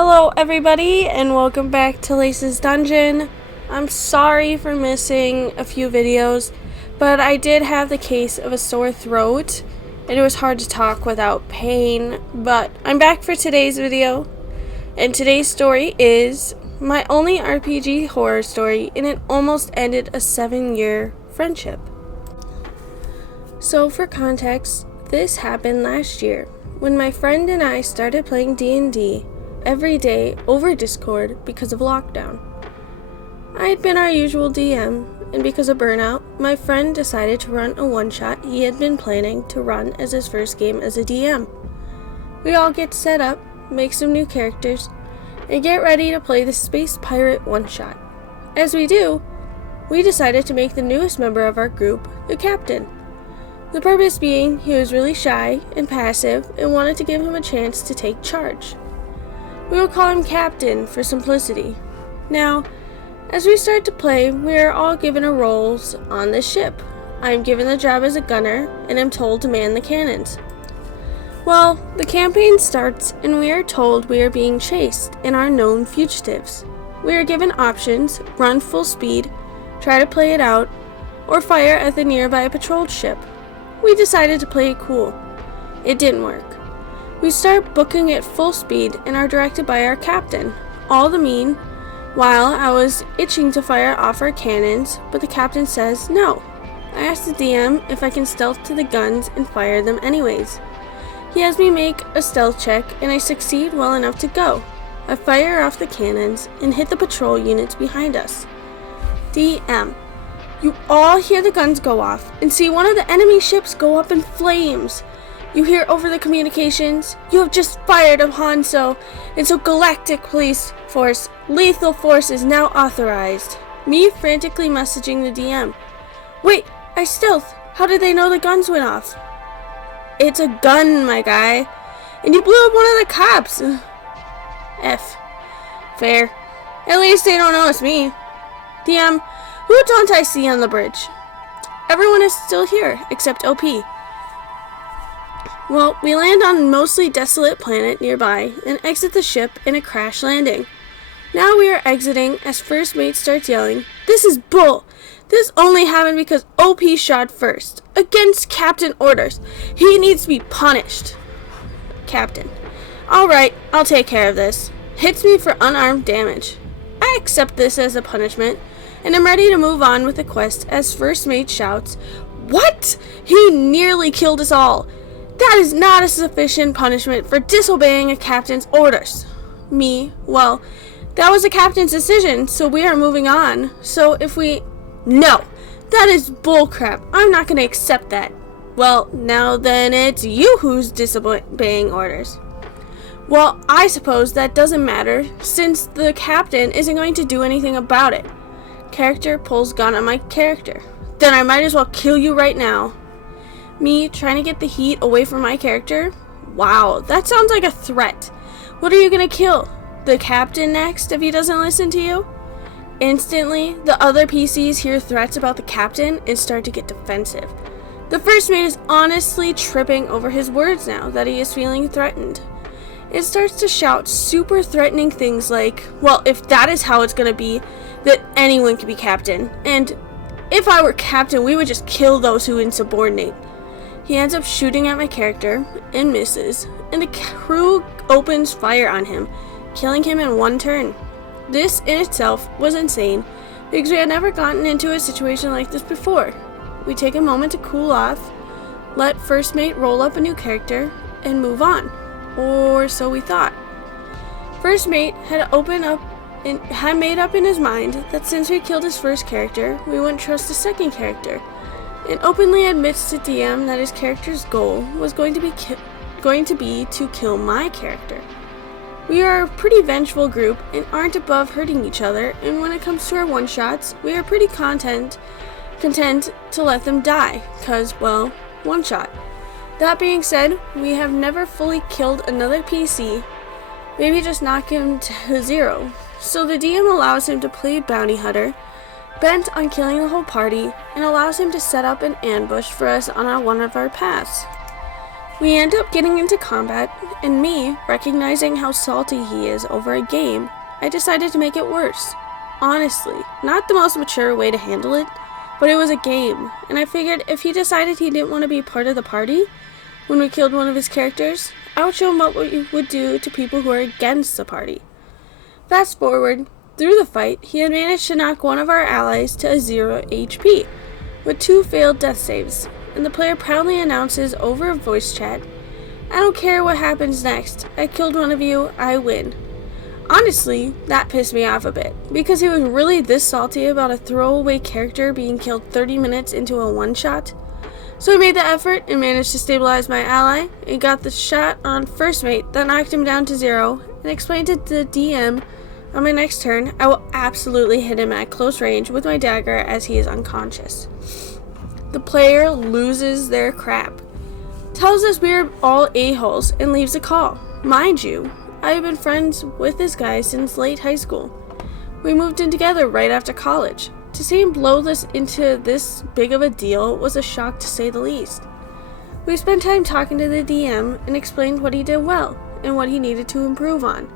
Hello everybody and welcome back to Lace's Dungeon. I'm sorry for missing a few videos, but I did have the case of a sore throat and it was hard to talk without pain, but I'm back for today's video. And today's story is my only RPG horror story, and it almost ended a 7-year friendship. So for context, this happened last year when my friend and I started playing D&D every day over Discord because of lockdown. I had been our usual DM, and because of burnout, my friend decided to run a one-shot he had been planning to run as his first game as a DM. We all get set up, make some new characters, and get ready to play the Space Pirate one-shot. As we do, we decided to make the newest member of our group the captain. The purpose being he was really shy and passive and wanted to give him a chance to take charge. We will call him Captain for simplicity. Now, as we start to play, we are all given a roles on the ship. I am given the job as a gunner and am told to man the cannons. Well, the campaign starts and we are told we are being chased and are known fugitives. We are given options: run full speed, try to play it out, or fire at the nearby patrol ship. We decided to play it cool. It didn't work. We start booking at full speed and are directed by our captain. All the meanwhile, I was itching to fire off our cannons, but the captain says no. I ask the DM if I can stealth to the guns and fire them anyways. He has me make a stealth check and I succeed well enough to go. I fire off the cannons and hit the patrol units behind us. DM: you all hear the guns go off and see one of the enemy ships go up in flames. You hear over the communications, "You have just fired a Hanso, and so Galactic Police Force, lethal force is now authorized." Me frantically messaging the DM: "Wait, I stealth. How did they know the guns went off?" "It's a gun, my guy. And you blew up one of the cops." F. Fair. At least they don't notice me. DM: who don't I see on the bridge? Everyone is still here, except OP. Well, we land on a mostly desolate planet nearby and exit the ship in a crash landing. Now we are exiting as first mate starts yelling, "This is bull! This only happened because OP shot first. Against captain orders. He needs to be punished." Captain: alright, I'll take care of this. Hits me for unarmed damage. I accept this as a punishment, and am ready to move on with the quest as first mate shouts, "What? He nearly killed us all! That is not a sufficient punishment for disobeying a captain's orders." Me: well, that was the captain's decision, so we are moving on. So if we... No, that is bullcrap. I'm not going to accept that. Well, now then it's you who's disobeying orders. Well, I suppose that doesn't matter, since the captain isn't going to do anything about it. Character pulls gun on my character. Then I might as well kill you right now. Me trying to get the heat away from my character? Wow, that sounds like a threat. What are you gonna kill? The captain next if he doesn't listen to you? Instantly, the other PCs hear threats about the captain and start to get defensive. The first mate is honestly tripping over his words now that he is feeling threatened. It starts to shout super threatening things like, well, if that is how it's gonna be, that anyone can be captain, and if I were captain, we would just kill those who insubordinate. He ends up shooting at my character and misses, and the crew opens fire on him, killing him in one turn. This in itself was insane because we had never gotten into a situation like this before. We take a moment to cool off, let first mate roll up a new character, and move on. Or so we thought. First mate had made up in his mind that since we killed his first character, we wouldn't trust the second character, and openly admits to DM that his character's goal was going to be to kill my character. We are a pretty vengeful group and aren't above hurting each other, and when it comes to our one-shots, we are pretty content to let them die, cause, well, one-shot. That being said, we have never fully killed another PC, maybe just knock him to 0, so the DM allows him to play bounty hunter, bent on killing the whole party, and allows him to set up an ambush for us on one of our paths. We end up getting into combat, and me, recognizing how salty he is over a game, I decided to make it worse. Honestly, not the most mature way to handle it, but it was a game, and I figured if he decided he didn't want to be part of the party when we killed one of his characters, I would show him what we would do to people who are against the party. Fast forward, through the fight, he had managed to knock one of our allies to a 0 HP, with 2 failed death saves, and the player proudly announces over a voice chat, "I don't care what happens next, I killed one of you, I win." Honestly, that pissed me off a bit, because he was really this salty about a throwaway character being killed 30 minutes into a one-shot. So I made the effort and managed to stabilize my ally, and got the shot on first mate that knocked him down to 0, and explained to the DM on my next turn I will absolutely hit him at close range with my dagger as he is unconscious. The player loses their crap, tells us we are all a-holes, and leaves a call. Mind you, I have been friends with this guy since late high school. We moved in together right after college. To see him blow this into this big of a deal was a shock to say the least. We spent time talking to the DM and explained what he did well and what he needed to improve on.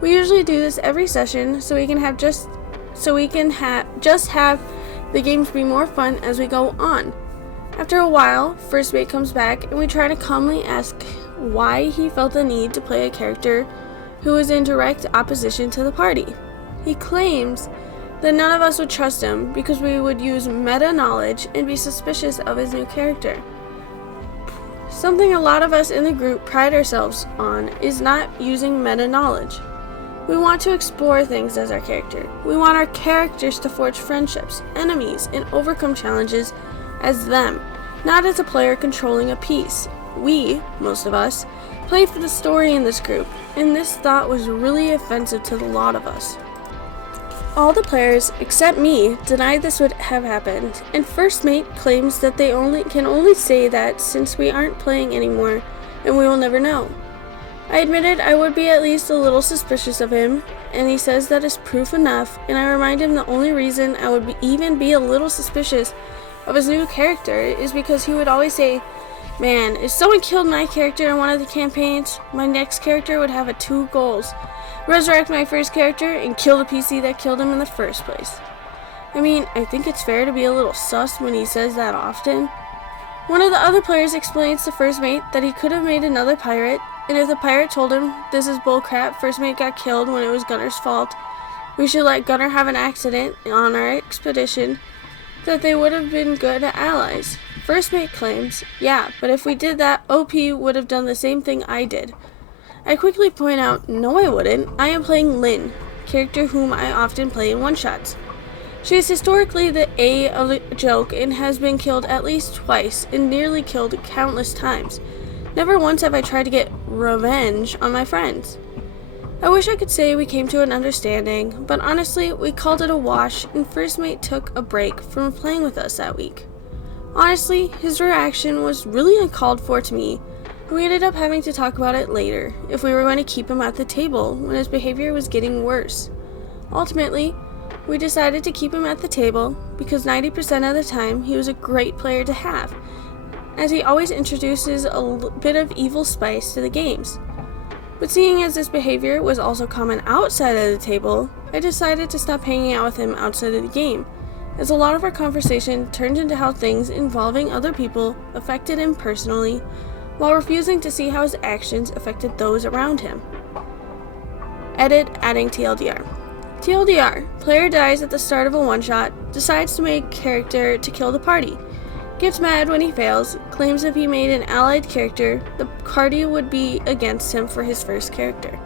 We usually do this every session so we can just have the games be more fun as we go on. After a while, first mate comes back and we try to calmly ask why he felt the need to play a character who was in direct opposition to the party. He claims that none of us would trust him because we would use meta knowledge and be suspicious of his new character. Something a lot of us in the group pride ourselves on is not using meta knowledge. We want to explore things as our character. We want our characters to forge friendships, enemies, and overcome challenges as them, not as a player controlling a piece. We, most of us, play for the story in this group, and this thought was really offensive to the lot of us. All the players, except me, denied this would have happened, and first mate claims that they can only say that since we aren't playing anymore, and we will never know. I admitted I would be at least a little suspicious of him, and he says that is proof enough, and I remind him the only reason I would even be a little suspicious of his new character is because he would always say, "Man, if someone killed my character in one of the campaigns, my next character would have 2 goals. Resurrect my first character and kill the PC that killed him in the first place." I mean, I think it's fair to be a little sus when he says that often. One of the other players explains to first mate that he could have made another pirate, and if the pirate told him this is bullcrap, first mate got killed when it was Gunner's fault, we should let Gunner have an accident on our expedition, that they would have been good allies. First mate claims, yeah, but if we did that, OP would have done the same thing I did. I quickly point out, no I wouldn't. I am playing Lynn, character whom I often play in one-shots. She is historically the A of the joke and has been killed at least twice and nearly killed countless times. Never once have I tried to get revenge on my friends. I wish I could say we came to an understanding, but honestly, we called it a wash and first mate took a break from playing with us that week. Honestly, his reaction was really uncalled for to me, and we ended up having to talk about it later, if we were going to keep him at the table when his behavior was getting worse. Ultimately, we decided to keep him at the table because 90% of the time he was a great player to have, as he always introduces a bit of evil spice to the games. But seeing as this behavior was also common outside of the table, I decided to stop hanging out with him outside of the game, as a lot of our conversation turned into how things involving other people affected him personally, while refusing to see how his actions affected those around him. Edit adding TLDR. TLDR, player dies at the start of a one-shot, decides to make character to kill the party, gets mad when he fails, claims if he made an allied character, the party would be against him for his first character.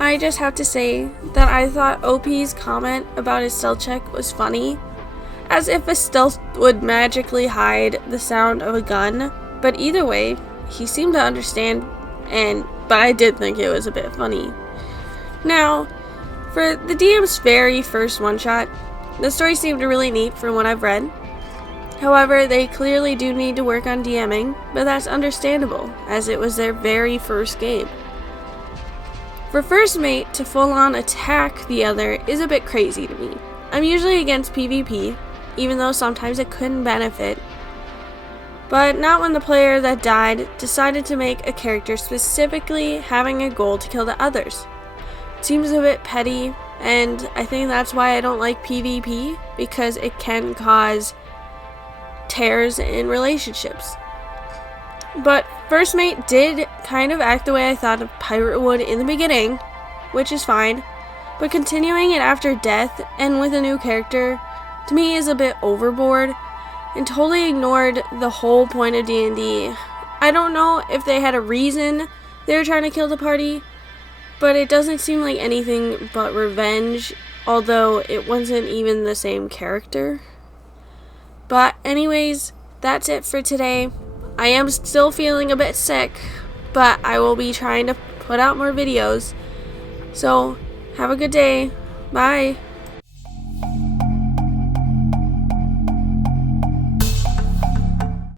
I just have to say that I thought OP's comment about his stealth check was funny, as if a stealth would magically hide the sound of a gun, but either way, he seemed to understand, but I did think it was a bit funny. Now, for the DM's very first one-shot, the story seemed really neat from what I've read. However, they clearly do need to work on DMing, but that's understandable, as it was their very first game. For first mate to full-on attack the other is a bit crazy to me. I'm usually against PvP, even though sometimes it couldn't benefit. but not when the player that died decided to make a character specifically having a goal to kill the others. It seems a bit petty, and I think that's why I don't like PvP, because it can cause tears in relationships. But First Mate did kind of act the way I thought a pirate would in the beginning, which is fine, but continuing it after death and with a new character, to me is a bit overboard, and totally ignored the whole point of D&D. I don't know if they had a reason they were trying to kill the party, but it doesn't seem like anything but revenge, although it wasn't even the same character. But anyways, that's it for today. I am still feeling a bit sick, but I will be trying to put out more videos. So, have a good day. Bye.